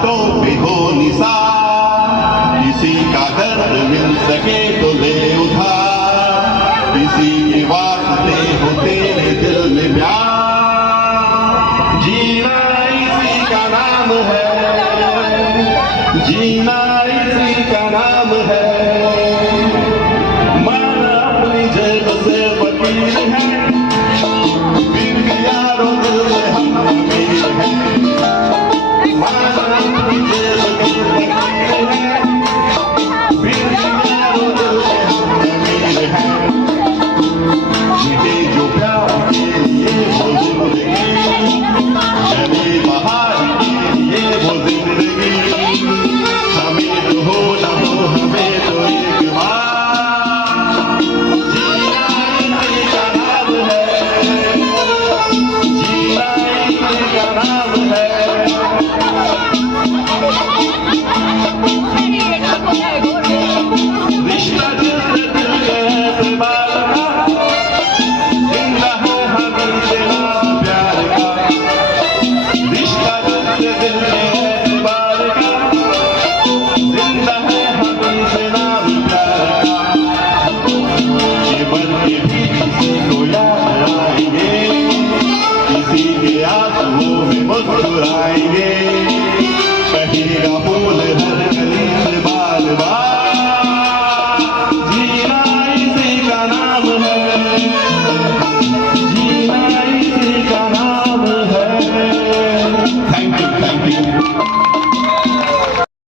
बातों पे हो निसार, किसी का दर्द मिल सके तो ले उधार, किसी के वास्ते हो तेरे दिल में प्यार। जीना इसी का नाम है, जीना इसी का नाम है। मन अपनी जेब से फकीर है, फिर भी यारों दिल में हम अमीर हैं। मन अपनी जेब से फकीर है, फिर भी यारों दिल में हम अमीर हैं। जिन्हें जो प्यार के लिए वो जिंदगी, चले बाहर के लिए वो जिंदगी, हमें तो हो ना हो हमें तो एक बार। जीना इसी का नाम है, जीना इसी का नाम है।